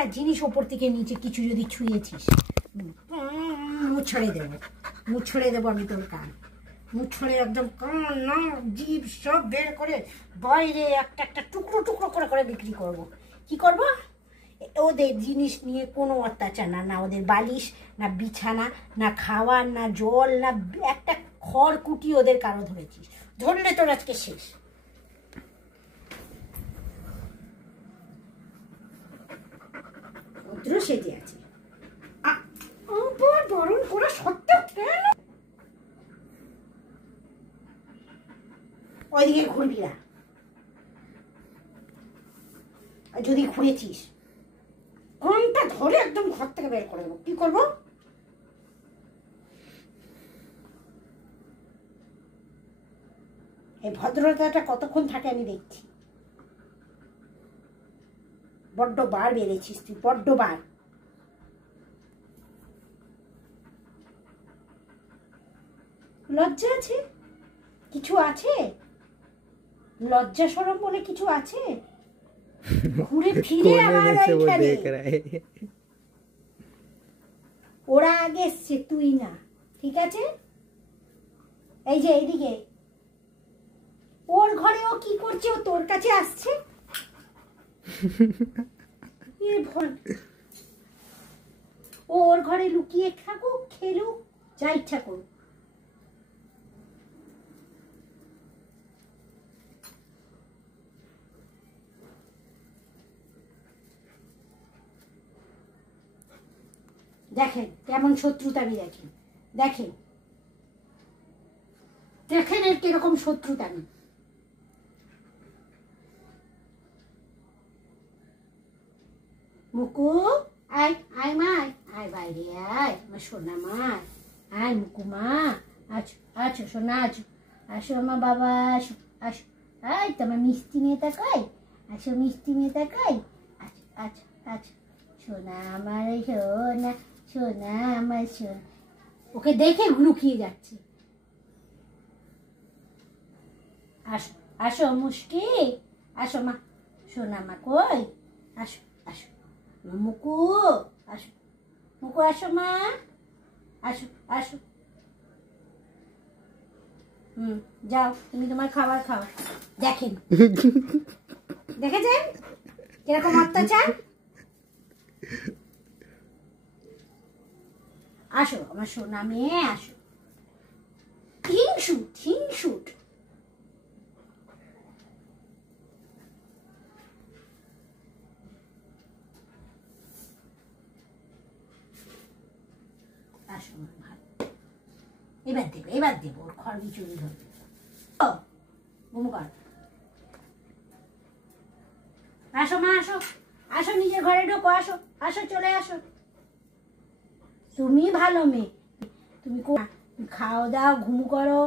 একটা জিনিস ওপর থেকে নিচে কিছু যদি ছুঁয়েছিস মুখ ছড়ে দেবো আমি তোর কান, মুখ ছড়ে একদম কান না জিভ সব বের করে বাইরে একটা একটা টুকরো টুকরো করে করে বিক্রি করব। কি করব? ওদের জিনিস নিয়ে কোনো অত্যাচার না, না ওদের বালিশ, না বিছানা, না খাওয়ার, না জল, না একটা খড়কুটি ওদের কারো ধরেছিস, ধরলে তোর আজকে শেষ। ভদ্র সেজে আছে, বরণ করা সত্ত্বেও কেন ওইদিকে ঘুরবি না? যদি ঘুরেছিস ঘন্টা ধরে একদম ঘর থেকে বের করে দেবো। কি করবো? এই ভদ্রতাটা কতক্ষণ থাকে আমি দেখছি। বড্ড বার বেড়েছিস তুই, বড্ড বার। লজ্জা আছে? কিছু আছে? লজ্জা শরম বলে কিছু আছে? ঘুরে ফিরে আবার ওরা আগে এসছে, তুই না, ঠিক আছে? এই যে এইদিকে ওর ঘরে ও কি করছে, ও তোর কাছে আসছে। ও ওর ঘরে লুকিয়ে থাকুক, খেলুক, যা ইচ্ছা করুক। দেখেন কেমন শত্রুতামি, দেখেন দেখেন দেখেন এর কিরকম শত্রুতামি। মুকু আয়, আয় মা, আয় বাইরে আয়, আমার সোনা মা, আয় মুকু মা, আছো আছো সোনা, আছো আসো আমার বাবা, আসো আসো। আয় তোমার মিষ্টি নিয়ে তাকাই, আসো মিষ্টি নিয়ে তাকাই, আছো আছো আছো সোনা আমার সোনা, সোনা আমার সোনা। ওকে দেখে লুকিয়ে যাচ্ছে। আসো আসো মুশকি, আসো মা, সোনা মা কই, আসো আসো মুকু, আসো মুকু, আসো মা, আসো আসো। যাও তুমি তোমার খাবার খাও। দেখেন দেখেছেন কিরকম অত্যাচার? আসো আমার সোনা মেয়ে, আসো। হিংসুট হিংসুট। আসো ভালো, এবার দেবো ওর খড় বিচুরি ধরবে। আসো মা, আসো আসো, নিজের ঘরে ঢোকো, আসো আসো, চলে আসো। তুমি ভালো মেয়ে, তুমি খাও দাও, ঘুম করো।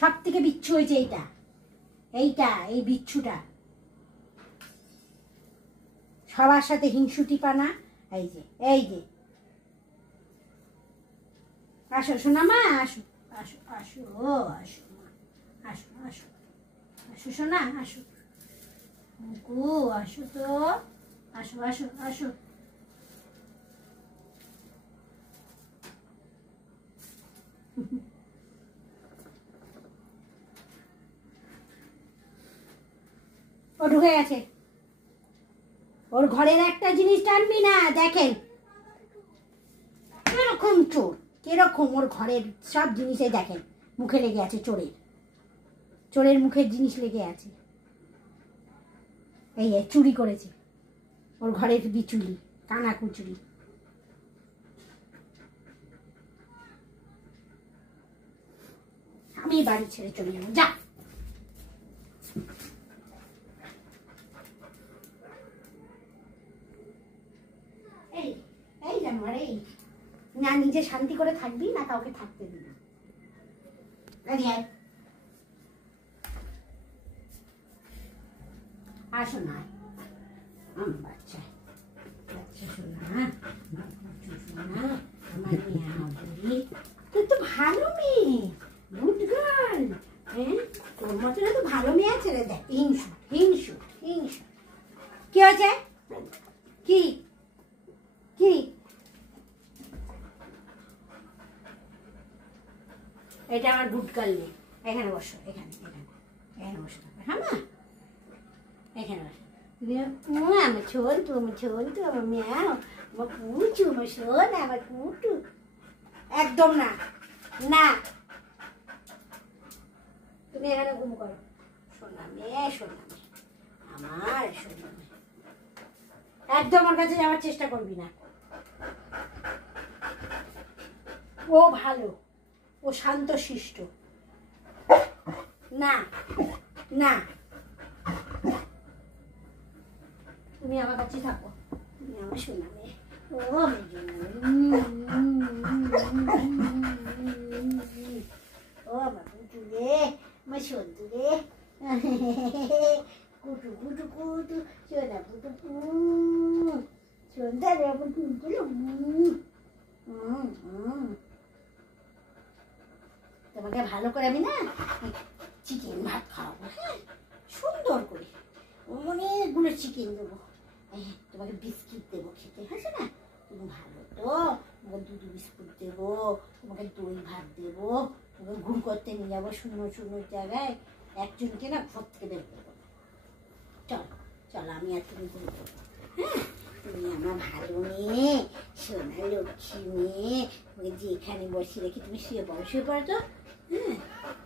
সব থেকে বিচ্ছু হয়েছে এইটা, এইটা এই বিচ্ছুটা সবার সাথে হিংসুটি পানা। এই যে এই যে, আসো সোনা মা, আসো আসো আসো আসো মা, আসো আসো আসো সোনা, আসো মুকু, আসো তো, আসো আসো আসো। ও ঢুকে গেছে, ওর ঘরের একটা জিনিস টানবি না। দেখেন কিরকম চোর, কিরকম ওর ঘরের সব জিনিসে দেখেন মুখে লেগে আছে, চোরের মুখের জিনিস লেগে আছে। এই চুরি করেছে ওর ঘরের বিচুলি, কানা কুচুরি। আমি বাড়ি ছেড়ে চলে যাবো, যা। এই এই জানোয়ার, এই না নিজে শান্তি করে থাকবি না কাউকে থাকতে দিবি। আসো না আমার বাচ্চা, বাচ্চা শোনা, শোনা আমার মেয়ে। তুই তো ভালো মেয়ে, গুড গার্ল। হ্যাঁ তোর মতো তো ভালো মেয়ে আছে রে। দেখ হিংসু হিংসু হিংসু। কি হয়েছে? কি কি এটা আমার গুটকাল নেই। এখানে বসো, এখানে এখানে এখানে বসো। হ্যাঁ মা, এখানে বসো। তুমি আমার ছোলটু, আমার ছোলটু, আমার ম্যাও, আমার কুচু, আমার শোন, আমার কুটু। একদম না, না, তুমি এখানে ঘুম করো। শোনা মেয়ে, শোনা মেয়ে, আমার শোনা মেয়ে, একদম ওর কাছে যাওয়ার চেষ্টা করবি না। ও ভালো, ও শান্ত শিষ্ট। না না, তুমি আমার কাছে থাকো, তুমি আমার শোনা মেয়ে। ও আমার জন্য, ও আমার কুটু রে, আমার সন্তু রে, কুটু কুটু কুটু, সোনা কুটু কু, সন্ধ্যা রে আমার কুটুলো। তোমাকে ভালো করে আমি না চিকেন ভাত খাওয়াবো, হ্যাঁ, সুন্দর করে অনেকগুলো চিকেন দেবো, তোমাকে বিস্কিট দেবো খেতে, হয়েছে না? তুমি ভালো তো, তোমাকে দুধ বিস্কুট দেবো, তোমাকে দই ভাত দেবো, তোমাকে ঘুম করতে নিয়ে যাবো শূন্য শূন্য জায়গায়, একজনকে না ঘর থেকে বের করবো। চল চল, আমি আর তুমি ঘুম করবো, হ্যাঁ? তুমি আমার ভালো মেয়ে, সোনা লক্ষ্মী মেয়ে, তোমাকে যেখানে বসিয়ে রেখে তুমি শুয়ে পড়ো, শুয়ে পড়ো তো, হ্যাঁ,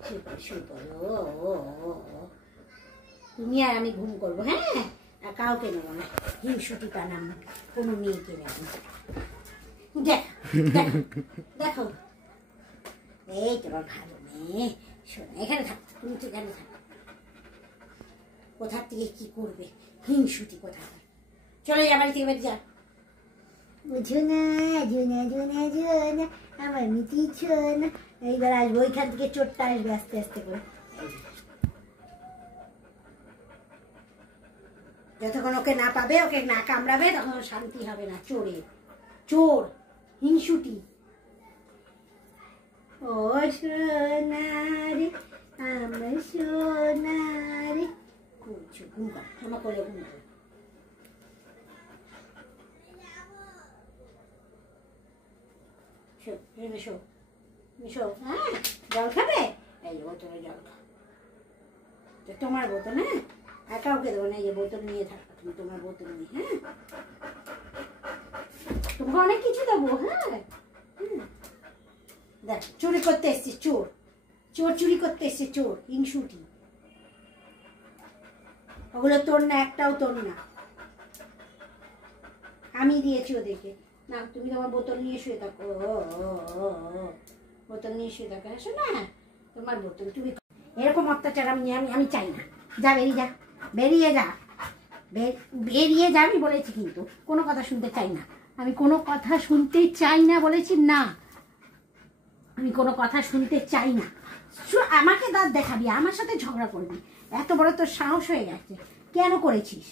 শুয়ে পড়ো, শুয়ে পড়ো। তুমি আর আমি ঘুম করবো, হ্যাঁ, আর কাউকে নেবো না, হিংসুটি পানাম কোনো মেয়েকে নেবো না। দেখো দেখো, এই তোমার ভালো মেয়ে, শোনো, এখানে থাকো, তুমি তো এখানে থাকো। কোথার থেকে কি করবে হিংসুটি, কোথা চলে যা, বাড়ি থেকে বেরিয়ে যা। বুঝো না, জোনা জোনা জোনা, আমার মিটি ছোনা। এইবার আসবো, ওইখান থেকে চোরটা আসবে আস্তে আস্তে করে। যতক্ষণ ওকে না পাবে, ওকে না কামড়াবে, তখন শান্তি হবে না। চোরে চোর, হিংসুটি। ও সোনারে, আমার সোনারে, কুচু ঘুম কর, আমার কোলে ঘুম কর। হ্যাঁ, জল খাবে? এই যে বোতলে জল খা, তোমার বোতল, হ্যাঁ, আর কাউকে দেবো না। এই যে বোতল নিয়ে থাকো তুমি, তোমার বোতল নিয়ে, হ্যাঁ, তোমাকে অনেক কিছু দেবো, হ্যাঁ। দেখ, চুরি করতে এসছিস, চোর, চোর চুরি করতে এসছে, চোর হিংসুটি। ওগুলো তোর না, একটাও তোর না, আমি দিয়েছি ওদেরকে। না, তুমি তোমার বোতল নিয়ে শুয়ে থাকো, বোতল নিয়ে শুয়ে থাকো, আসো না, তোমার বোতল। তুমি এরকম অত্যাচার আমি চাই না। যা, বেরিয়ে যা, বেরিয়ে যা, বেরিয়ে যা, আমি বলেছি। কিন্তু কোনো কথা শুনতে চাই না, আমি কোনো কথা শুনতে চাই না বলেছি, না, আমি কোনো কথা শুনতে চাই না। আমাকে দাঁত দেখাবি, আমার সাথে ঝগড়া করবি, এত বড় তোর সাহস হয়ে গেছে, কেন করেছিস?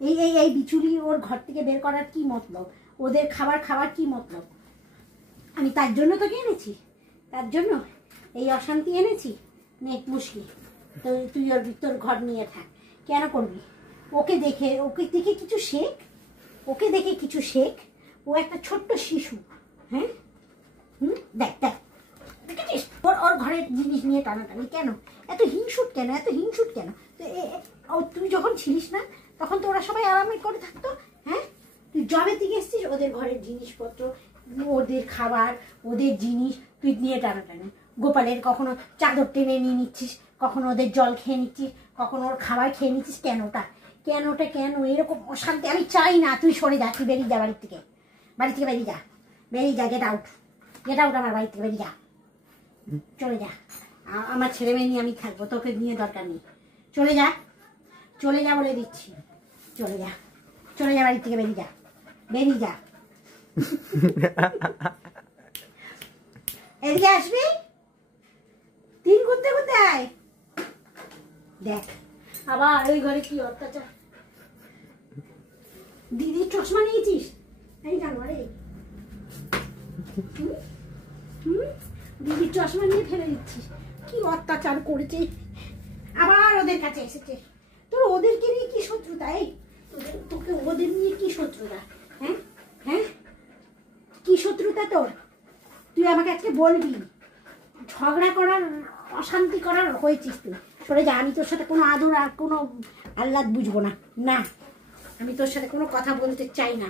এই এই এই বিচুলি ওর ঘর থেকে বের করার কি মতলব? ওদের খাবার খাওয়ার কি মতলব? আমি তার জন্য তোকে এনেছি, তার জন্য এই অশান্তি এনেছি। নে মুশকিল, তো তুই ওর তোর ঘর নিয়ে থাক। কেন করবি? ওকে দেখে কিছু শেখ, ওকে দেখে কিছু শেখ। ও একটা ছোট্ট শিশু, হ্যাঁ, দেখ দেখ, দেখেছিস ওর ঘরের জিনিস নিয়ে টানাটানি কেন? এত হিংসুট কেন, এত হিংসুট কেন? তো তুই যখন ছিলিস না, তখন তো ওরা সবাই আরামে করে থাকতো, হ্যাঁ? তুই জবে থেকে এসছিস, ওদের ঘরের জিনিসপত্র, ওদের খাবার, ওদের জিনিস তুই নিয়ে টানাটানি। গোপালের কখনো চাদর টেনে নিয়ে নিচ্ছিস, কখনো ওদের জল খেয়ে নিচ্ছিস, কখনো ওর খাবার খেয়ে নিচ্ছিস। কেনটা কেন এরকম অশান্তি? আমি চাই না, তুই সরে যা, তুই বেরিয়ে যা বাড়ি থেকে বেরিয়ে যা, বেরিয়ে যা, গেট আউট আমার বাড়ি থেকে বেরিয়ে যা, চলে যা। আমার ছেলে মেয়ে নিয়ে আমি থাকবো, তোকে নিয়ে দরকার নেই। চলে যা বলে দিচ্ছি, চলে যা বাড়ি থেকে বেরিয়ে যা। এদিকে আসবি, তিন করতে আয়। দেখ আবার ওই ঘরে কি অত্যাচার। দিদির চশমা নিয়েছিস, এই জানো রে, দিদির চশমা নিয়ে ফেলে দিচ্ছিস। কি অত্যাচার করেছে, আবার ওদের কাছে এসেছে। তোর ওদেরকে নিয়ে কি শত্রুতা? তোকে ওদের নিয়ে কি শত্রুতা? হ্যাঁ হ্যাঁ, কি শত্রুতা তোর? তুই আমাকে আজকে বলবি, ঝগড়া করার অশান্তি করার হয়েছিস তুই। সরে যা, আমি তোর সাথে কোনো আদর আর কোনো আহ্লাদ বুঝবো না। না, আমি তোর সাথে কোনো কথা বলতে চাই না।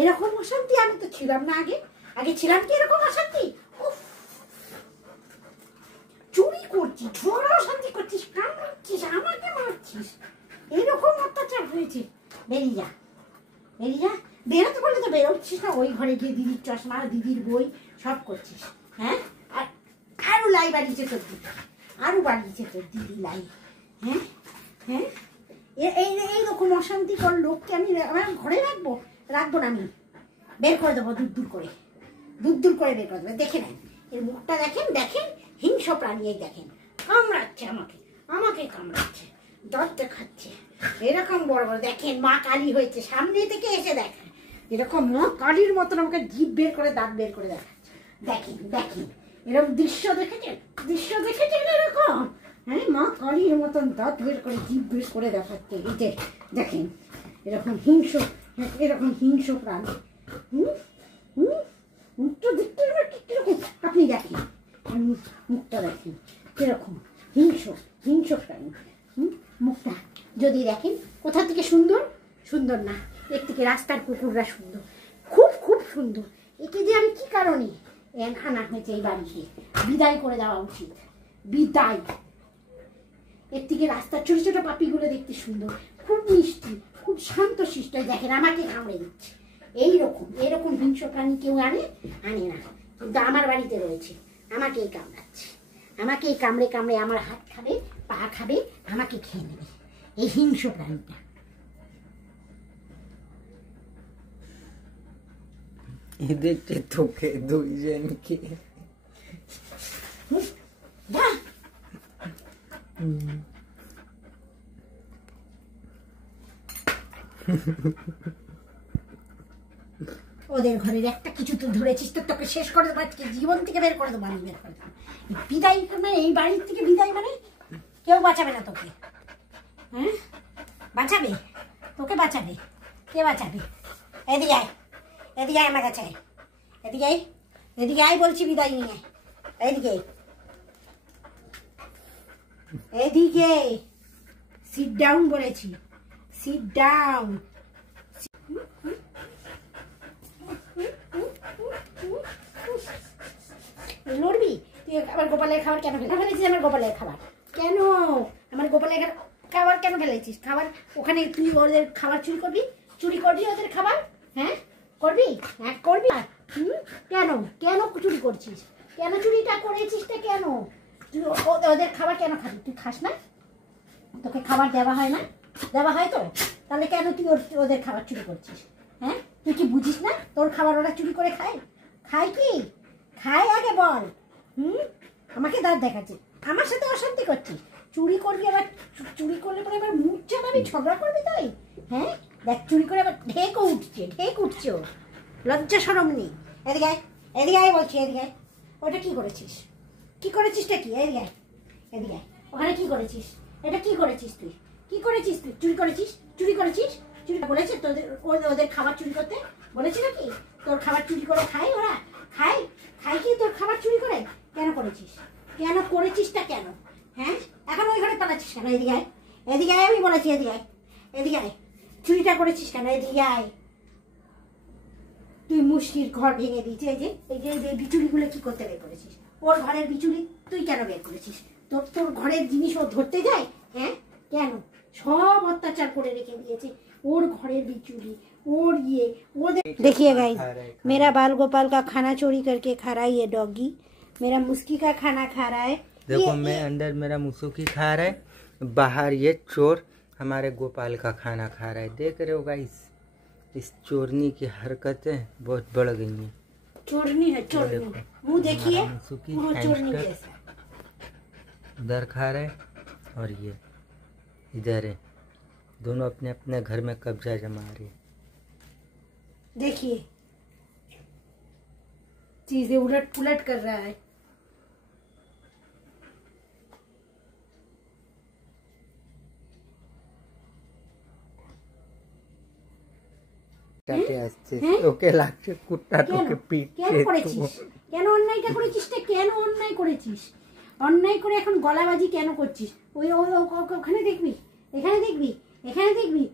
এরকম অশান্তি আমি তো ছিলাম না আগে। আগে ছিলাম কি এরকম অশান্তি? চুরি করছিস, ঝগড়া অশান্তি করছিস, কামড়াচ্ছিস, আমাকে মারছিস, এরকম অত্যাচার হয়েছে। বেরিয়ে যা, বেরিয়ে যা। বেরোতে বললে তো বেরোচ্ছিস না, ওই ঘরে গিয়ে দিদির চশমা, দিদির বই সব করছিস। হ্যাঁ, আর আরো লাই বাড়িয়েছে তোর দিদি, আরো বাড়িয়েছে তোর দিদি লাই। হ্যাঁ হ্যাঁ, এইরকম অশান্তিকর লোককে আমি আমার ঘরে রাখবো? রাখবো না আমি, বের করে দেবো দূর দূর করে, দূর দূর করে বের করে দেবো। দেখে নেন এর মুখটা, দেখেন দেখেন, হিংস্র প্রাণী। এই দেখেন, কামড়াচ্ছে আমাকে, আমাকে কামড়াচ্ছে, দাঁত দেখাচ্ছে এরকম বড় বড়। দেখেন মা কালী হয়েছে, সামনে থেকে এসে দেখেন এরকম মা কালীর মতন আমাকে জিভ বের করে, দাঁত বের করে দেখাচ্ছে। দেখেন দেখেন, এরকম দৃশ্য দেখেছেন? দৃশ্য দেখেছেন এরকম? হ্যাঁ, মা কালীর মতন দাঁত বের করে, জিভ বের করে দেখাচ্ছে। এই যে দেখেন, এরকম হিংস্র, এরকম হিংস্র প্রাণী। মুখটা দেখতে কিরকম আপনি দেখেন, মুখটা দেখেন কিরকম হিংস্র, হিংস্র প্রাণী। মুখটা যদি দেখেন, কোথা থেকে সুন্দর? সুন্দর না, এর থেকে রাস্তার কুকুররা সুন্দর, খুব খুব সুন্দর। একে যে আমি কি কারণে আনা হয়েছে এই বাড়িতে, বিদায় করে দেওয়া উচিত, বিদায়। এর থেকে রাস্তার ছোট ছোট পাপিগুলো দেখতে সুন্দর, খুব মিষ্টি, খুব শান্ত শিষ্ট। দেখেন আমাকে কামড়ে দিচ্ছে। এইরকম এরকম হিংস্র প্রাণী কেউ আনে না, কিন্তু আমার বাড়িতে রয়েছে, আমাকেই কামড়াচ্ছে, আমাকেই কামড়ে কামড়ে আমার হাত খাবে, পা খাবে, আমাকে খেয়ে নেবে এই হিংস্র প্রাণীটা। দেখতে তোকে দুইজনকে ওদের ঘরের একটা কিছু তো ধরেছিস, তো তোকে শেষ করে দেবো আজকে, জীবন থেকে বের করে দেবো, আমি বের করে দেবো। বিদায় মানে এই বাড়ির থেকে বিদায় মানে কেউ বাঁচাবে না তোকে। হ্যাঁ, বাঁচাবে? তোকে বাঁচাবে? কে বাঁচাবে? এদিকে আয়, এদিকে আয় আমার কাছে, এদিকে আয়, এদিকে আয় বলছি, বিদায় নিয়ে এদিকে, এদিকে সিট ডাউন বলেছি, সিট ডাউন। লড়বি তুই? আমার গোপালের খাবার কেন ফেলেছিস? আমার গোপালের খাবার কেন, আমার গোপালের খাবার কেন ফেলেছিস? খাবার ওখানে তুই ওদের খাবার চুরি করবি? চুরি করবি ওদের খাবার? হ্যাঁ করবি, হ্যাঁ করবি। কেন কেন চুরি করছিস? কেন চুরিটা করেছিসটা কেন? তুই ওদের খাবার কেন খাবি? তুই খাস না? তোকে খাবার দেওয়া হয় না? দেওয়া হয় তো, তাহলে কেন তুই ওদের খাবার চুরি করছিস? হ্যাঁ, তুই কি বুঝিস না তোর খাবার ওরা চুরি করে খায়? খায় কি খায় আগে বল। আমাকে দাঁত দেখাচ্ছিস, আমার সাথে অশান্তি করছিস, চুরি করবি, আবার চুরি করলে পরে আবার মুখ চালাবি, ঝগড়া করবি তুই। হ্যাঁ দেখ, চুরি করে আবার ঢেক উঠছে ওর, লজ্জা শরম নেই। এদিকে আয়, এদিকে আয় বলছি, এদিকে আয়। ওটা কি করেছিস? কি করেছিসটা কি? এদিকে আয়, এদিকে আয়। ওখানে কি করেছিস? এটা কি করেছিস তুই? কি করেছিস তুই? চুরি করেছিস? চুরি করেছিস? চুরি বলেছে তোদের, ওদের খাবার চুরি করতে বলেছে নাকি? তোর খাবার চুরি করে খায় ওরা? খায় খায় কি তোর খাবার চুরি করে? কেন করেছিস? কেন করেছিসটা কেন? হ্যাঁ, এখন ওই ঘরে পালাচ্ছিস কেন? এদিকে আয়, এদিকে আয়, আমি বলেছি এদিকে আয়, এদিকে আয়। চুরিটা করেছিস কেন? এদিকে আয়। তুই মুশকির ঘর ভেঙে দিয়েছিস, এই যে বিচুলিগুলো কি করতে বের করেছিস? ওর ঘরের বিচুলি তুই কেন বের করেছিস? তোর ঘরের জিনিস ও ধরতে যায়? হ্যাঁ কেন? সব অত্যাচার করে রেখে দিয়েছে, ওর ঘরের बिचूली और ये वो देखिए गाइस, मेरा बाल गोपाल का खाना चोरी करके खा रहा है ये डॉगी, मेरा मुस्की का खाना खा रहा है। देखो मैं अंदर मेरा मुसुकी खा रहा है, बाहर ये चोर हमारे गोपाल का खाना खा रहा है। देख रहे हो गाइस, इस चोरनी की हरकतें बहुत बढ़ गई हैं। चोरनी है, चोरनी, मुंह देखिए, मुंह चोरनी जैसा। उधर खा रहे और ये इधर है, दोनों अपने अपने घर में कब्जा जमा रहे हैं। देखिए चीजें उलट पुलट कर रहा है। পিটাতে আসছিস, ওকে লাগছে কুত্তা তোকে পিটছে। কেন করেছিস? কেন অন্যায়টা করেছিস? কেন অন্যায় করেছিস? অন্যায় করে এখন গলাবাজি কেন করছিস? ওই ওখানে দেখবি, এখানে দেখবি, এখানে দেখবি,